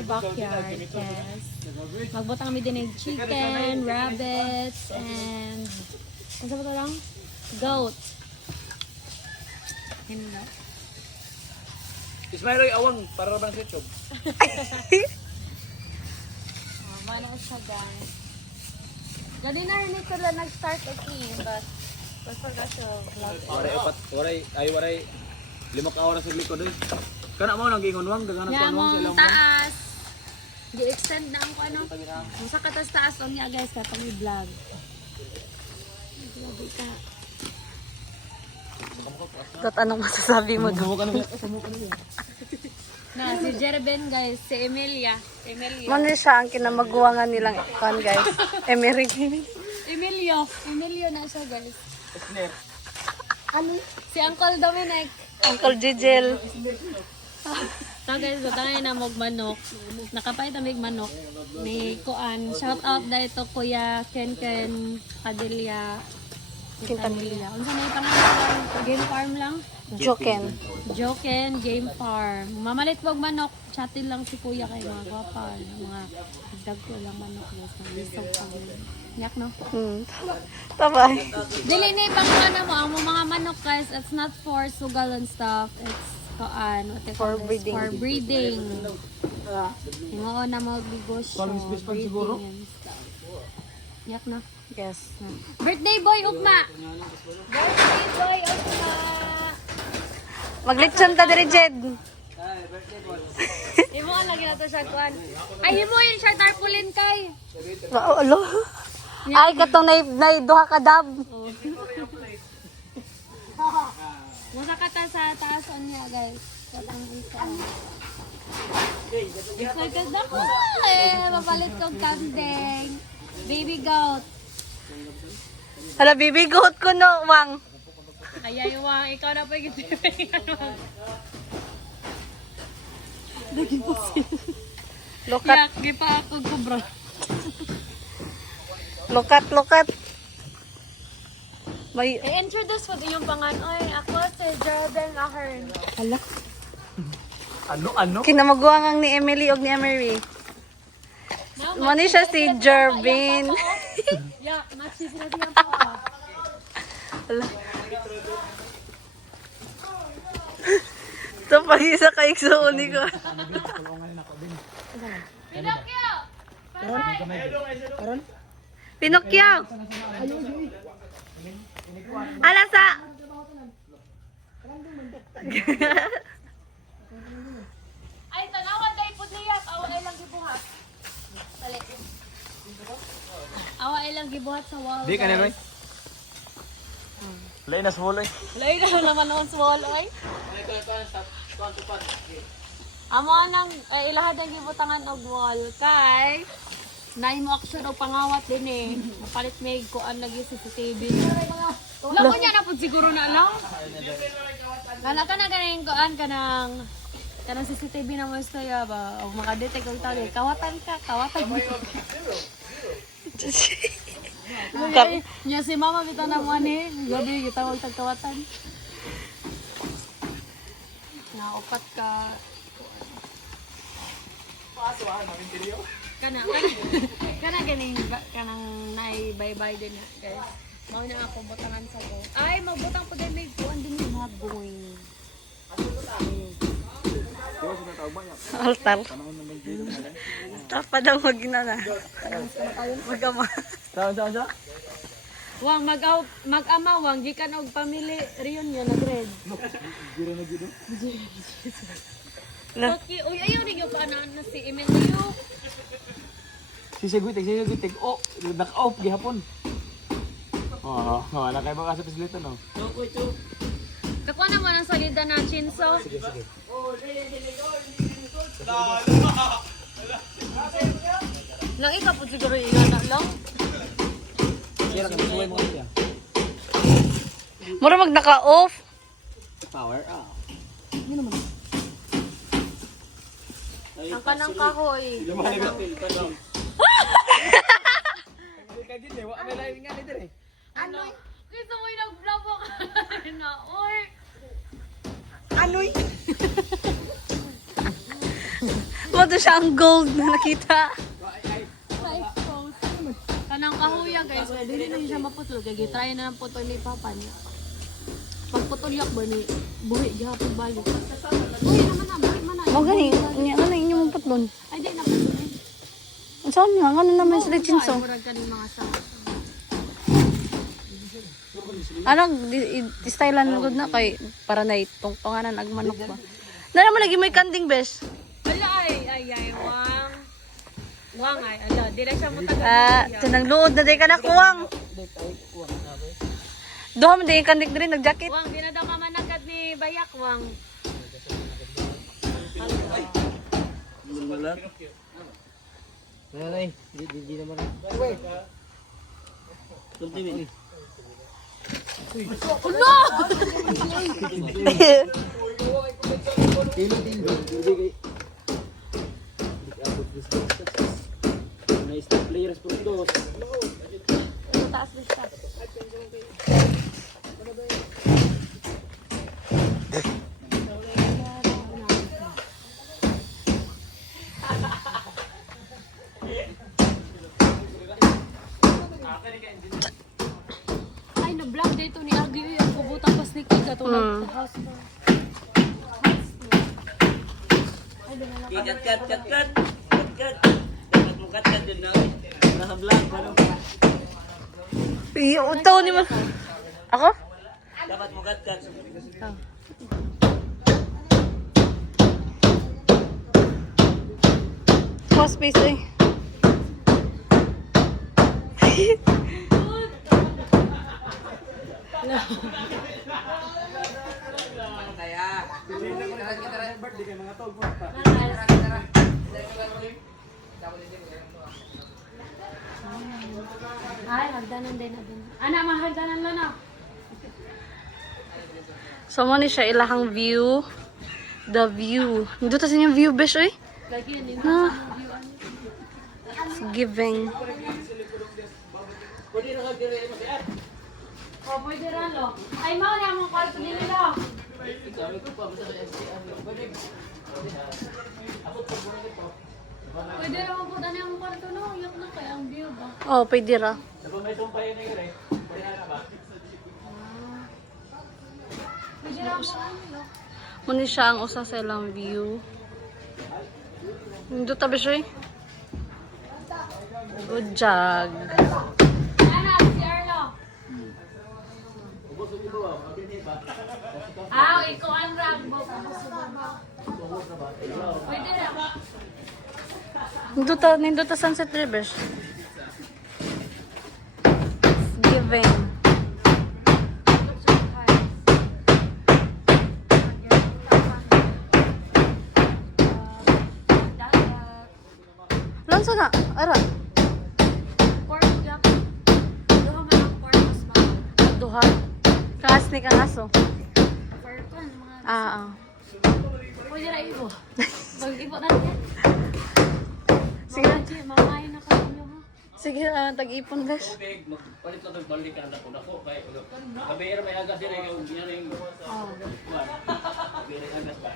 our backyard. Yes. Magbutang kami din ng chicken, rabbits, and ano ba ito lang? Goat. Hindi. Ismail ay awang para bang sa YouTube. Mano siya guys. Gadi na rin ito lang nag-start again, but forgot to vlog. Waray 5 ka oras sa likod eh. Kana mo nang gingonwang daganang Yeah, konwang sila mong mo. taas. Gi-extend na ang ano. Musa ka taas on niya guys katong i-vlog. Grabe ka. Tot, anong masasabi mo doon? Na si Jerben guys, si Emilia. Mano siya ang kinamaguwangan nilang kan guys. Emilio na siya guys. Ano? Si Uncle Dominic. Uncle Jijel. So guys, tayo na manok. Nakapay tamig manok. Ni Kuan, shout out dahil to Kuya Ken Padilla. Quintanilla. Unsa may pangalan? Game farm lang? Joken Game Farm. Mamalit wag manok. Chatin lang si Kuya kay mga gwapa. Mga dagko lang manok. Lisog pang yak no? Tabay. Dili ni pangana mo ang mga manok guys. It's not for sugal and stuff. It's For breeding. For breeding. Hingo na mo negosyo. Breeding and stuff. Yak no? Yes. Birthday boy ugma. Birthday boy ugma. Maglitsyon ta diri Jed. Imo ka lagi na to siya kuan. Ay himuin siya tarpaulin kay. Alo. Ay katong nay duha ka dab. Masa ka ta sa taas on niya guys. Katang isa. Excited na ko. Mapalit kong kandeng. Baby goat. Hala baby goat ko no, wang. Ayay wang ikaw na pa gitipin. Lokat, Yak, di pa ako kubra. lokat. May I-introduce ko din yung pangan-oy. Ako si Jordan Ahern. hala. Ano? Kinamaguwangan ni Emily og ni Emery. Mani siya si Jervin. Yak, matches na siyang papa. Hala. Ito pag isa ka iksuuni ko. Pinocchio! Pinocchio! Alasa! Ay, tanawan kay pud niya. Awa ay lang gibuhat. Dali. Awa ay lang gibuhat sa wall. Di ka na Roy. Lain na swallow. Lain na naman noon sa wall ay. Amo anang ilahad ang gibutangan og wall kay nay mo action og pangawat din eh. Mapalit may kuan lagi sa CCTV. Lako niya na pud siguro na lang. Wala ka na ganing kuan kanang CCTV na mo istaya ba o makadetect og tali kawatan mo. Nya si mama bitaw na mo ani, gabi kita og tagkawatan. Na upat ka. Kana ganing kanang nay bye-bye din guys. Mao na ako butangan sa ko. Ay magbutang pud din may kuan din yung mga boy. Altar. Tapa daw maginana. Magama. Sa? Wang mag-ama wang gikan og family reunion na grade. Giro na gido. Okay, uy ayaw rin yung kaanaan na si Emilio. Sisigwitig. Oh, naka-off gihapon. Wala kayo baka sa pislito no. Kakuha naman ang salida na chinso. Sige. Lang ikaw po siguro ingana lang. Kira ka suway mo kasi. Mura mag naka-off. Power up. Ang kanang kahoy. Kagin wa may lain nga dito eh. Ano? Kisa mo'y nag-blabo ka na. Oy! Anoy. mo to siya ang gold na nakita. Na-expose. Kanang kahuya guys, kaya dili na siya maputol. Kaya gitry na ng putol ni Papa niya. Pagputol yak ba ni buhi gihapon balik. Buhi naman na, buhi man na. Mo gani, nya ano inyo mong putlon. Ay, di na putol eh. Saan nga ano naman sa Lechinso? Ay, murag ka ng mga sama. Ano, stylean mo gud na kay para na itong panganan agmanok ba. Na naman lagi may kanding bes. Ala ay, wang. Wang ay, ala, di na siya matagal. Tinang luod na day ka na kuwang. Doha man day kandik diri nag-jacket. Wang, di na daw mamanagad ni Bayak, wang. Nanay, di naman. Tulti Ulo! Na-stop players por dos. Taas din siya. Ay, na-vlog dito ni Agi. Ang kubutang pas ni Kika. Tulad sa house mo. Kat. Dapat mo kat yun na. Naka-vlog pa no? Iyo, utaw ni mo. Ako? Dapat mo kat. Pause space eh. Ay, hagdanan din na din. Ana, mahagdanan lo na. So mo ni siya ilahang view. The view. Dito sa inyong view besh oy. Lagi yan din. Na. It's giving. O, pwede rin lo. Ay, mao niya mong kwarto nila lo. Pwede rin mo po na yung kwarto no. Yak na kaya ang view ba? Oh, pwede ra. Pwede rin mo ano. Mo ni siya ang usa sa ilang view. Dito ta besh oy. Good job. Ana, si Arlo. Ikaw ang ragbo. Pwede rin. Nindot ta Sunset Rivers. It's giving. Lansa na, ara. Pork gap. Duha man ang pork mas mahal. Duha. Kaas ni kang aso. Pork kan mga. Pwede rin ibo. Mag-ibo natin. Sige. Mamay na kayo ha. Sige, tag-ipon guys. Palit na balik ka na ako. Kabir may agas din ay yung kabir agas ba.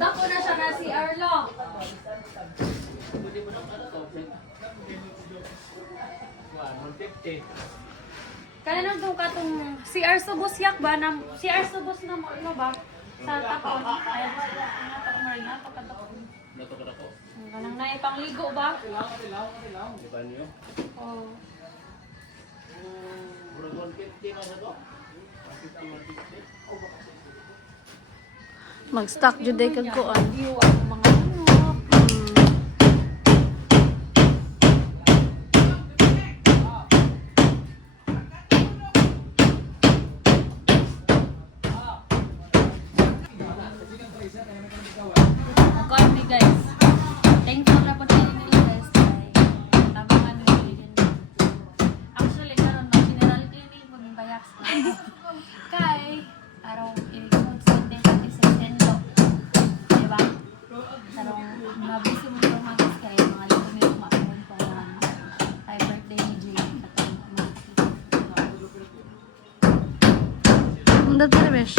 Dako na siya na si Arlo. Kaya nang katong si Subos yak ba na si Subos na ano ba sa takon. Ay nato mo rin nato katakon. Nato ka ako. Kanang naipangligo ba? Di ba niyo? Oh. Murag 150 na to. Mag-stock jud day kag kuan. View ang mga ano. Coffee guys. Thankful na po tayo nila guys. Tabangan mo yun. Actually, karon na general cleaning po ng bayak. Kay, araw, i-food Sunday pati sa Senlo. Diba? Tarong, mga busy mo yung mga guys kay mga lito may umakawin po na kay birthday ni Jay. Unda ta besh.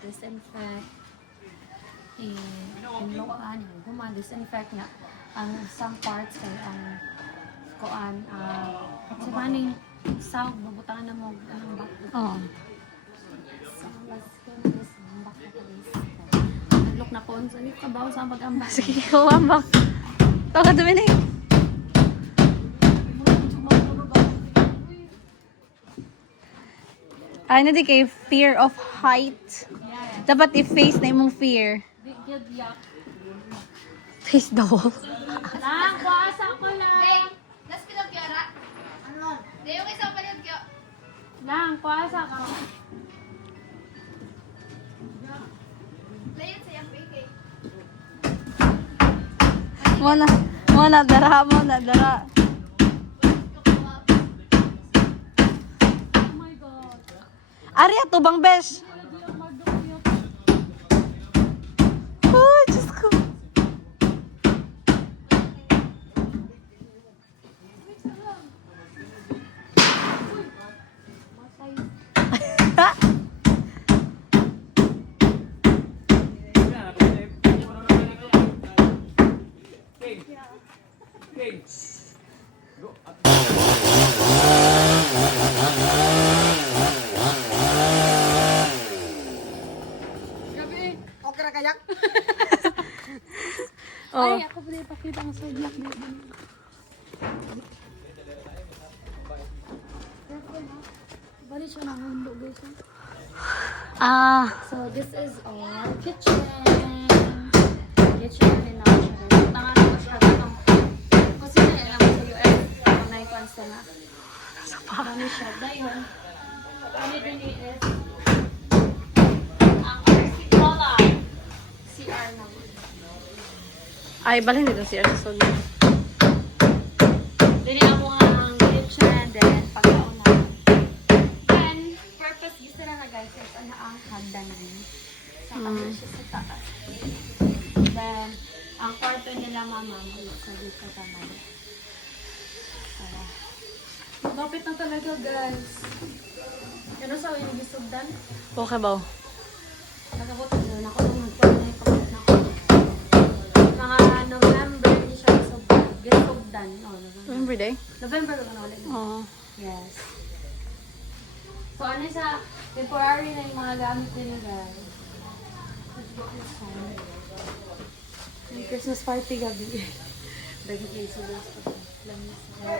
disinfect inloan disinfect nga ang some parts kay ang kuan sa paning sound mabutangan na mo ang back Oo. so let's go na this back na this naglook na ko unsa ni kabaw sa pag-ambak Sige, kuwambak. Tawag ka Dominic. Ay, na di kay fear of height. Dapat i-face na imong fear. big good yak Face the wall. lang kuasa ko lang Nas kinagkyara. Ano? Di yung isang palit kyo. lang kuasa ka Layan sa yung PK. Muna, dara mo na, dara. oh my god Ari, tubang besh. Ay, Diyos ko. King. King. Go. Okay na kayak? Oh. ay ako pwede pakita ang soblak dito bali siya na hundo guys Ah, so this is our kitchen and now siya tangan ko siya ganong kasi na lang sa US ang naikuan sa na kami siya dayon kami din is ang CR na ay, balhin dito si Erson. dili ako ang kitchen then pagkauna then purpose gusto na guys is ano ang hagdanan sa kanya siya sa taas then ang kwarto nila mama sa dito tamad Kapit na talaga guys ano sa way nagisugdan Okay ba? nakabutan na ako nung magpapit na ipakit na ako mga November di siya gisugdan Remember day? November ko na ulit Oo. yes so ano sa temporary na yung mga gamit nila guys let's go inside may Christmas party gabi dagi kayo sa last pa lamis na